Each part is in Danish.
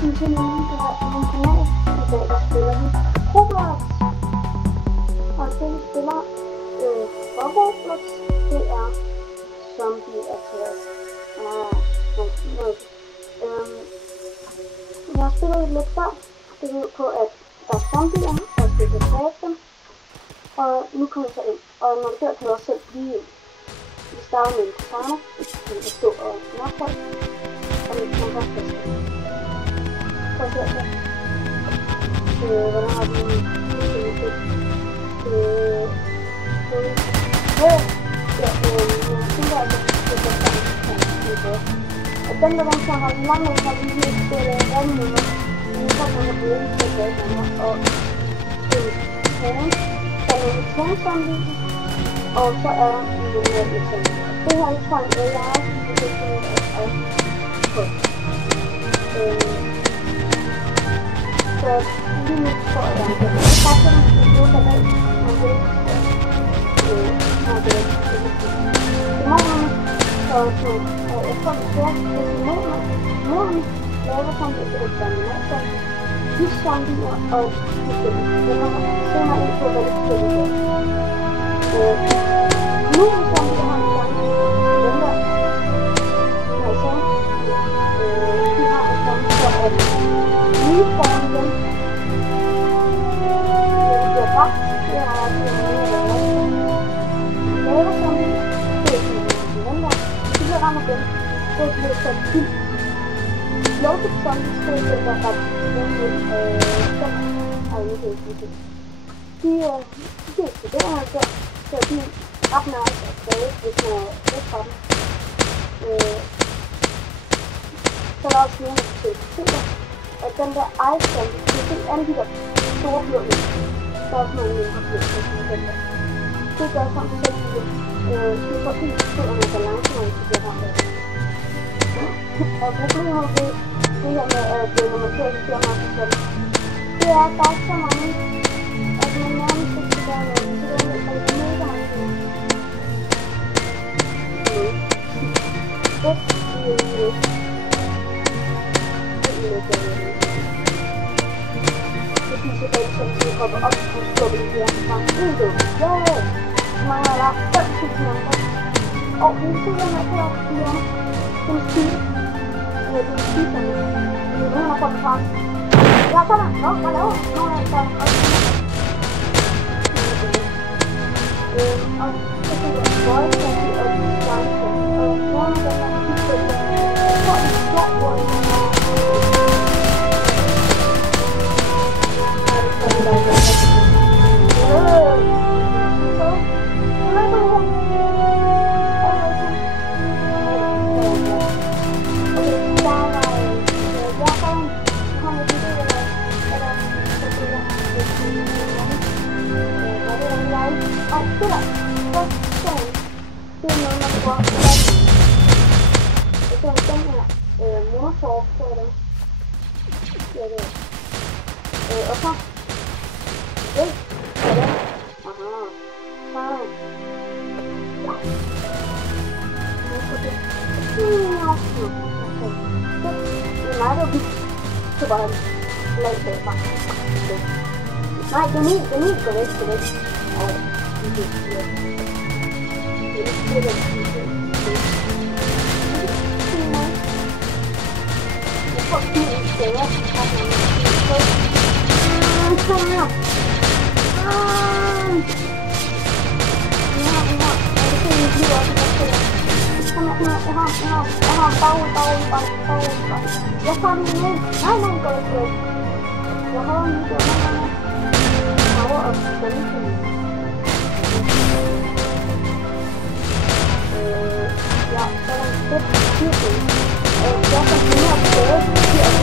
velkommen til min kanal. I dag der spiller vi Roblox. Og det vi spiller for Roblox, det er Zombie Attack. Jeg har spillet lidt før. Det går ud på, at der er zombier, og vi kan dræbe dem. Og nu kommer jeg så ind. Og når du dør, kan du også selv blive ind. Vi starter med en katana, som kan stå og snakke. Og vi kan godt fast. Prøv at se her. Hvordan har vi en og den der venstre har vi langt nok, har vi lige et vandmøller. Men så kan man bruge til at gøre den og en tank, så er en tankzombie, og så er der en lille tank. Det her er fra en AI, som vi kan finde på. Så lige nu tror jeg, at det er faktisk en god dag, og det er dæmonen, og jeg tror, det er dæmonen laver sådan lidt eksperimenter. De zombier og det kommer senere ind på, hvad det betyder. Nu er zombier har en gang den der. Altså, de har en gang for at nye foran dem. Det bliver ret. Det er laver zombier. Det er sådan den der. De bliver ramt af dem. Det bliver sat til. Loaded zombies, det er det, der er ret. De eksploderer altså, så de er ret nice at prøve, hvis man er væk fra dem. Så er der også nogle af de ting, at den der ice zombie, det er helt alle de der store blå ind. Der er også nogle mindre blå ind, den der. Det gør sådan, så de får helt stående balance, når de bliver ramt af. Og problemet ved det her med, at når man ser de firmaer for selv, det er, at der er så mange, at man nærmest ikke skal gøre noget. Så det er mega mange ting. Det viser bare sådan, at vi hopper op og skubber det her. Der er en død. Jo! Så mangler der 5.000 andre. Og vi ser den her her i hjemme. Den er syg. Det er syg sådan. Det er nogen, der får den fra. Ja, sådan der. Nå, hvad laver du? Nå, jeg er der. Og så kan jeg bøje sig og slange sig. Og nogle af dem er fuldstændig. Jeg tror, det er sjovt, hvor det er. Monotorp, så er det. Ja, det er. Og så. Det er det. Aha. Sådan. Det er mig, der er vildt. Så bare lag bagfra. Nej, det er min. Gå væk. Og det er for bilen stænger, så kan man sige kom her. Vi har, det kan vi blive også, kom her, jeg har en bag. Jeg tager den med. Nej, går ikke væk. Jeg har en video, power og stemme. Ja, så er der en fedt jeg kan finde at prøve at prøve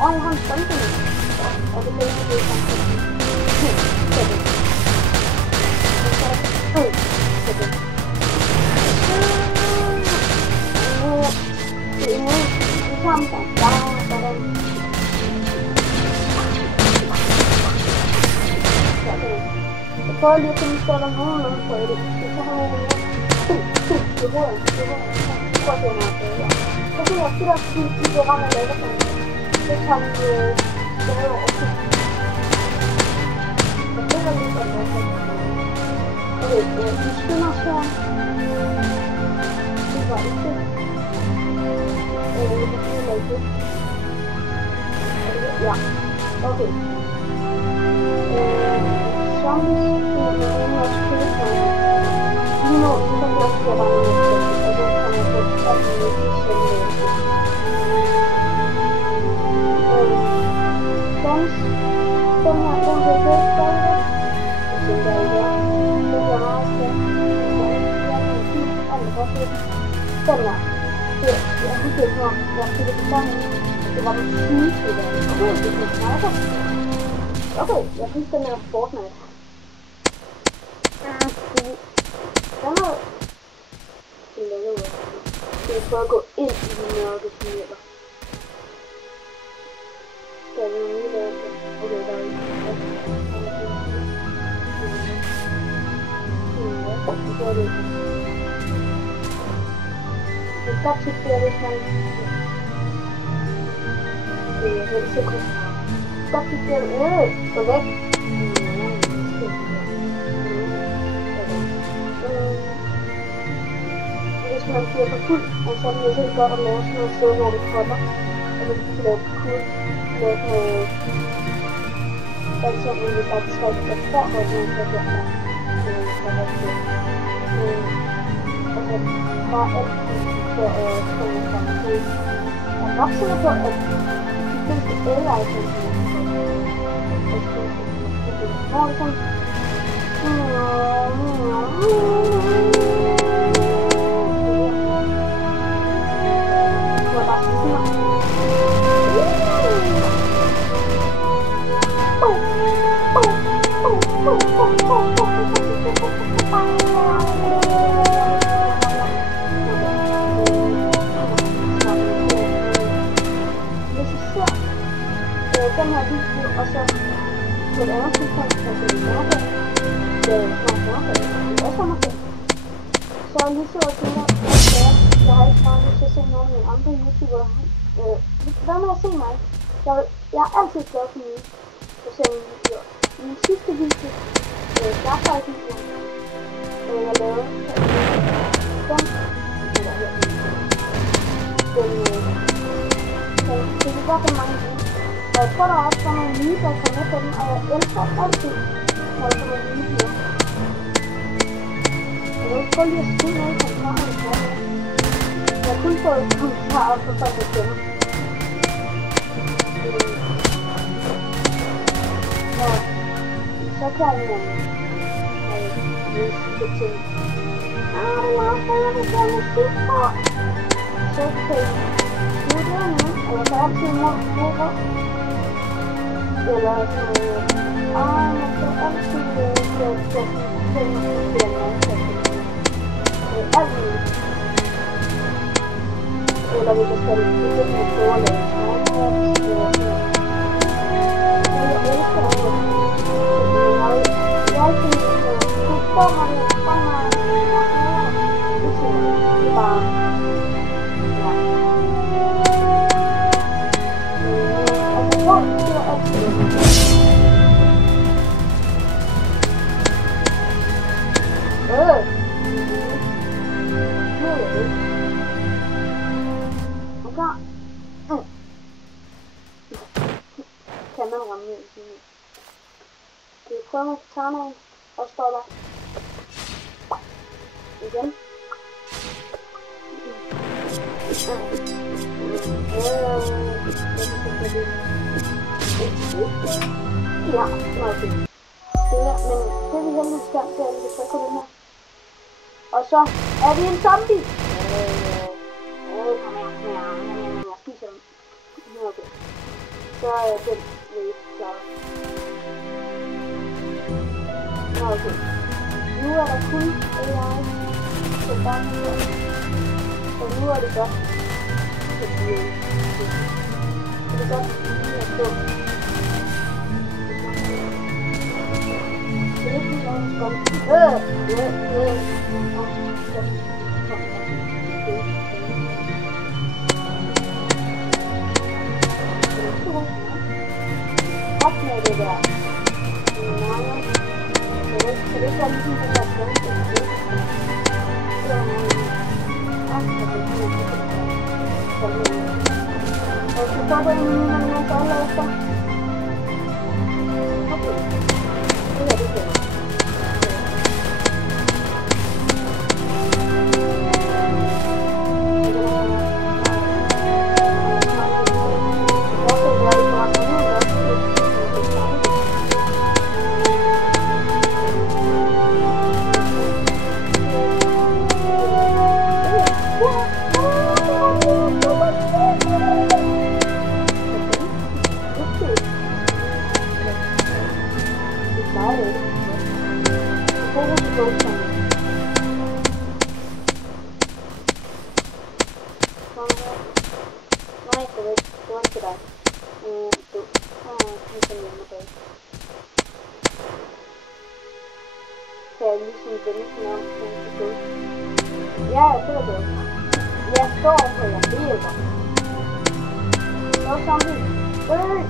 Og jeg har en strømpe nu. Og det er det samtidig. Sådan. Og så er det sådan. Det er nu. Vi tager dem sammen. Sådan. Jeg prøver lige at finde steder, der er nogenlunde på det. Så har jeg det. Det er råden. Prøv at se noget på det. Så kan jeg sige, at de bliver ramt af lager på det. Så tager vi det her over til. Jeg føler lidt godt noget. Okay, vi skynder os her. Det var ikke det. Det er ikke det. Ja, okay. Zombies er også kødeføde. Lige nu, så kan jeg også bare noget til, og så kommer jeg på alt muligt Guns. Den her, den bliver dødt stadigvæk. Jeg tænker ikke, ja. Det bliver meget skæmt. Jeg er en fint, og den kan også den her. Jeg husker ikke, når jeg fik det på sammen. Det var den sygeste i dag. Okay, det er sniper. Okay, jeg synes, den er Fortnite. Den er lavet ud. Skal vi prøve at gå ind i de mørke filer? Skal vi lige lave det? Okay, der er ikke. Så er det. Det er godt til flere, hvis man... Det er helt sikkert. Godt til flere. Gå væk. Hvis man bliver for fuld, så er det helt godt at lave sådan noget sted, hvor du kommer. Og så kan du lave kul. Lave noget... For eksempel, hvis der er 3, der står, hvor du kan gøre der. Og så bare alt, så kommer frem til. Jeg er nok sikker på, at de fleste el-items hvor det sådan... Den her video, og så på et andet tidspunkt, så er det snart så jeg lige så og tænker, at jeg har ikke bare lyst til at se nogle af mine andre YouTubere. Hvad med at se mig? Jeg er altid glad for mine forskellige videoer. Min sidste video, Starfight-video, jeg lavede, det er godt for mange videoer. Og jeg tror, der er også nogle nye, der kommer med på den, og jeg elsker altid, når der kommer nye videoer. Jeg vil prøve lige at skrive noget i kommentarerne. Jeg har kun fået kommentarer på folk, der kender. Så kan jeg lige sige til jeg vil gøre musik på. Så kan jeg skrive det nu, og jeg kan altid imod grupper. Eller sådan noget. Jeg kan altid alt muligt. Eller hvis jeg skal begynde med store lave smartphones, eller sådan noget. Jeg elsker at gå. Jeg er altid du får mig det fra mig. Det er bare... Ja. Og så tror jeg altid kan man ramme ned i sådan noget. Skal vi prøve med katanaen og står der igen. Ja, meget fint. Men det vi heldigvis kan, det er, at vi kan trykke på den her. Og så er vi en zombie! Kom her. Jeg spiser dem. Okay. så er den lidt klar. Nå, okay. Nu er der kun AI på gangen her. Så nu er det godt. Så det er godt lige at stå. Det er ikke noget skål. Op med det der. Nej. Det er ikke sådan, at det er sådan, at det og så stopper jeg nu, når jeg så laver efter. Okay. Det er det her. Jeg står på jer hjælper. Nå, samtidig. Nej!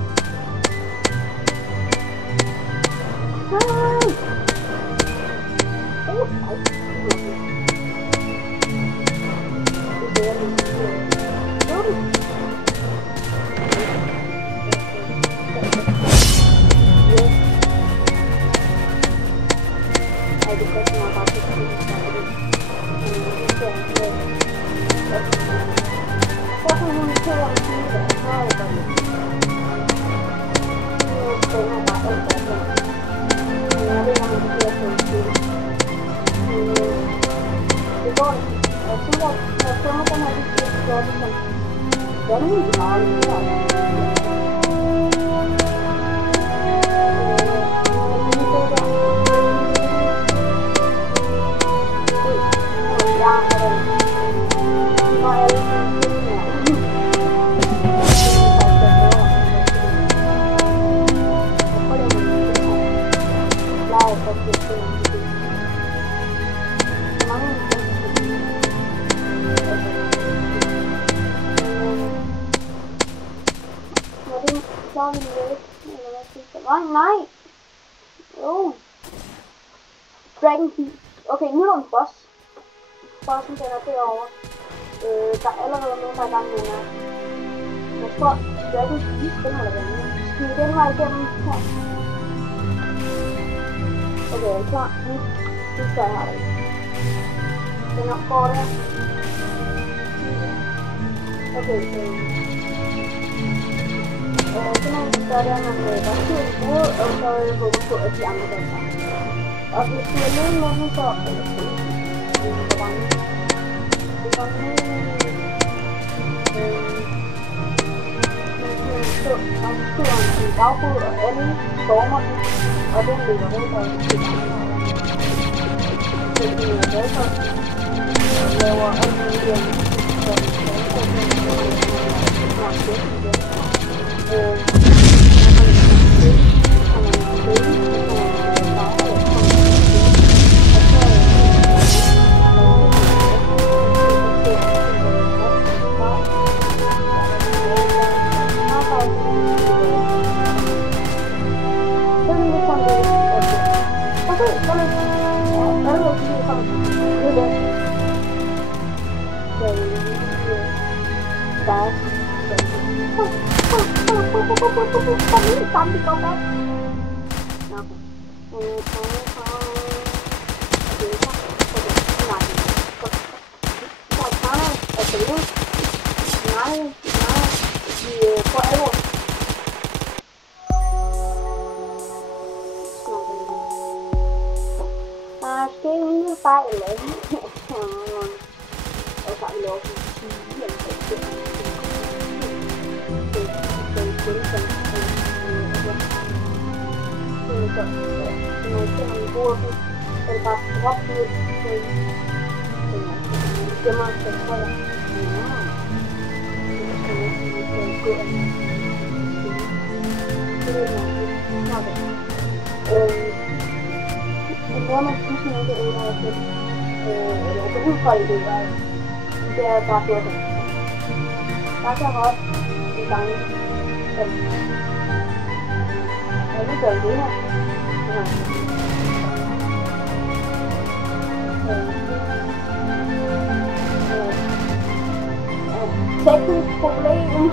Nej. Jo. Dragon Key. Okay, nu er der en boss. Bossen den er derovre. Der er allerede nogen, der er i gang med den her. Jeg tror, Dragon Key, den må der være med. Skal vi den vej igennem her? Okay, er I klar? Nu skal jeg have det. Den er går der. Okay, så må vi gøre det, at man bare ser et brud, og så håber på, at de andre gør det samme. Og hvis du er nede med den, så er det hvor mange. Det var nede en dagbud, og alle stormer den, og den løber væk, og det er det er glad for, og laver alt muligt, så når I finder en god øjeblik, så er det bare drop det ud til gemmer til højre. En måde man synes ikke er under at sætte, eller så ud fra det det er bare gjort det. Der kan også en gang, jeg vil gøre det her. Teknisk problem.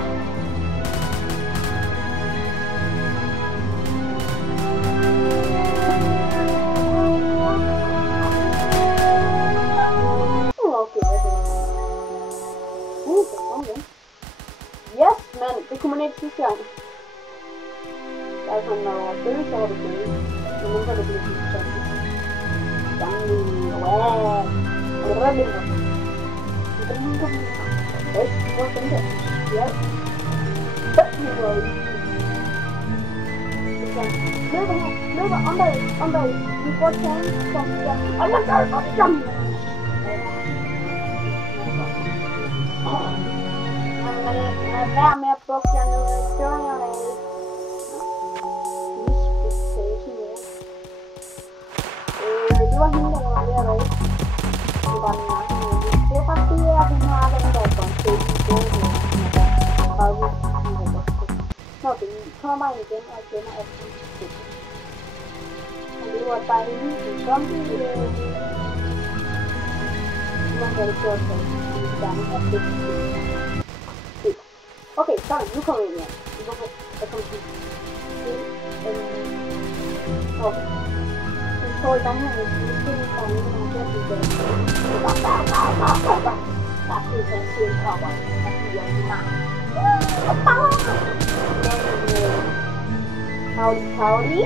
Yes, men det kunne man ikke sidste gang. Altså, når det så var det døde. Men nu kan det blive sådan. Jamen, wow. Og det er lidt godt. Det er lige godt. Okay, hvor er den der? Ja. Løber, om bag. Vi får tjene, som vi gør. Og lad os gøre det sammen. Lad være med at bukke jer ned i størningerne af misbekægelsen mere. Det var hende, der var ved at redde. Det var den nakken med det. Det er faktisk det, at hun har den der koncept i stedet med at redde i rummet. Nå, det kommer ind igen og igen og igen. Og det var bare en lille zombie. Man kan det gjort for det gerne og det. Okay, sådan, nu kommer vi ind her. Jeg kommer til okay. Så står i gang med at sige, at det er en gang, der bliver det. Der er det, der siger, at kommer. Der bliver en gang. Howdy.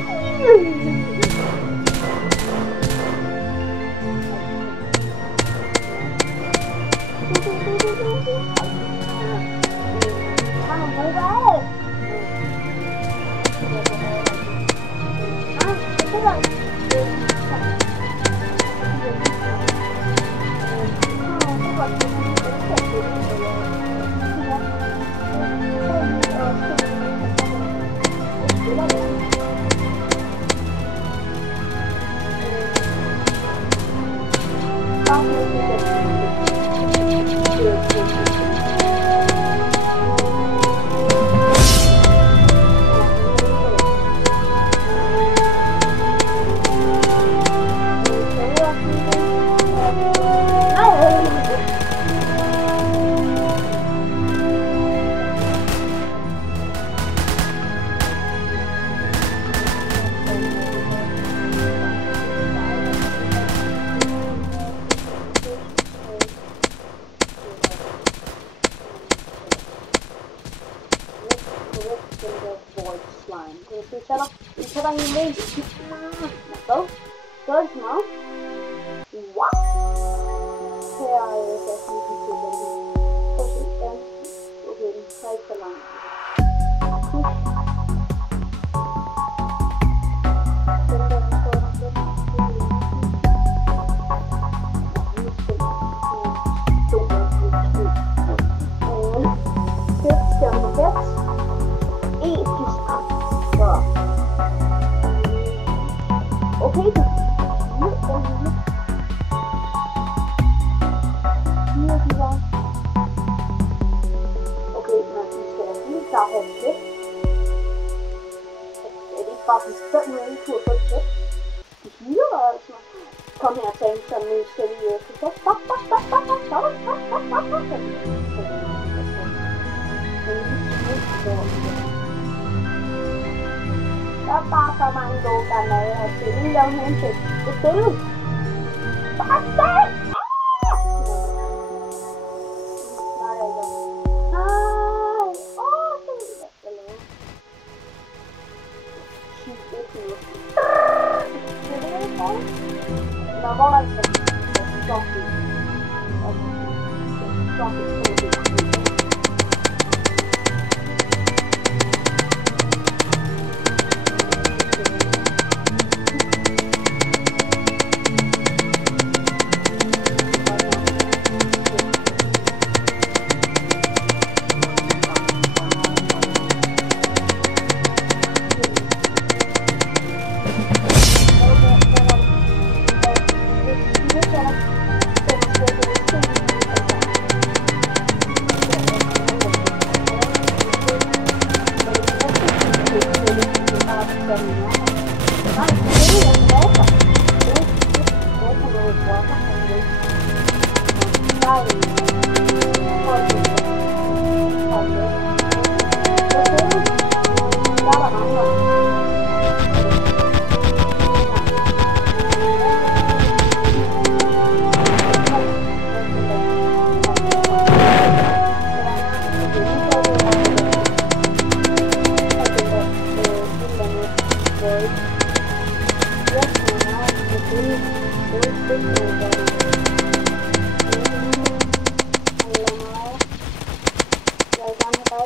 Vi sætter hende med. Hvad? Gør det så meget? What? Her er jeg lige til den. Okay, den er ikke så langt. Okay, men vi skal lige klare her til. Er det ikke bare sådan 5 minutter tur på et sæt? De hylder altså. Kom her og tænk sådan, nu skal vi stop. Der er bare så mange gode granater og til. Lige lave en handshake. Det er stille. Bare stille! Now what I can stop it. Stop it. Nej, det er en dræber. Det er ikke noget brokker. Der er en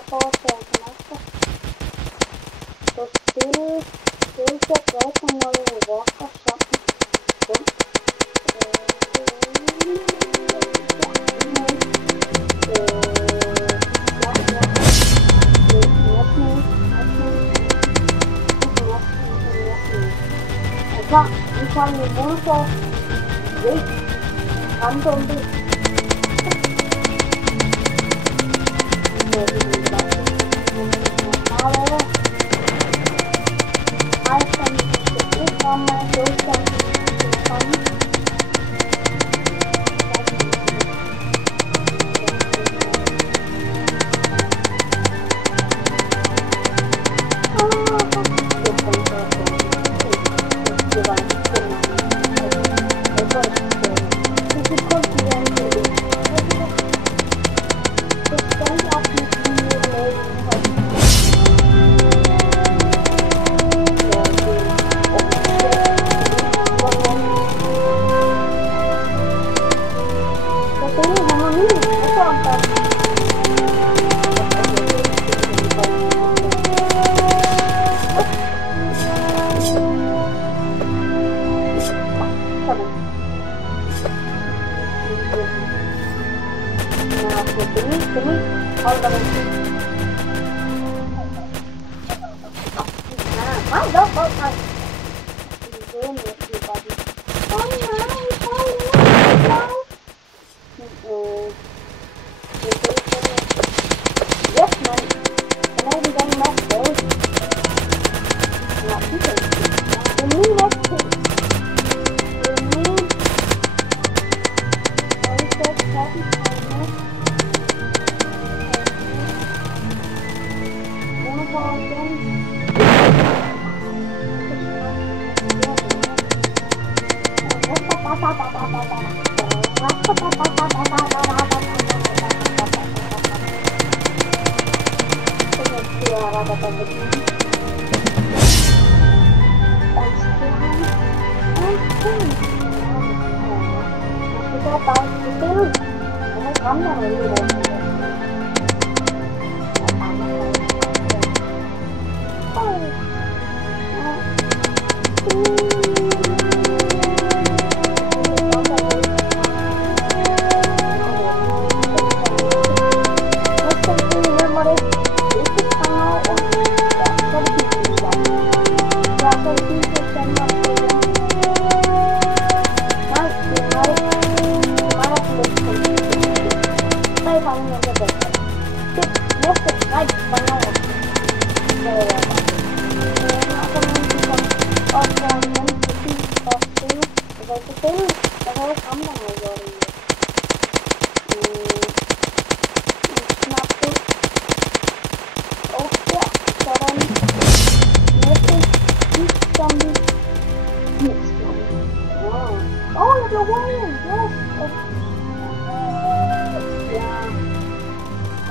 folk, der er med. Så ser du, der er der andre. Vi tager en motor, væk, brandbombe.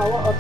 Power up.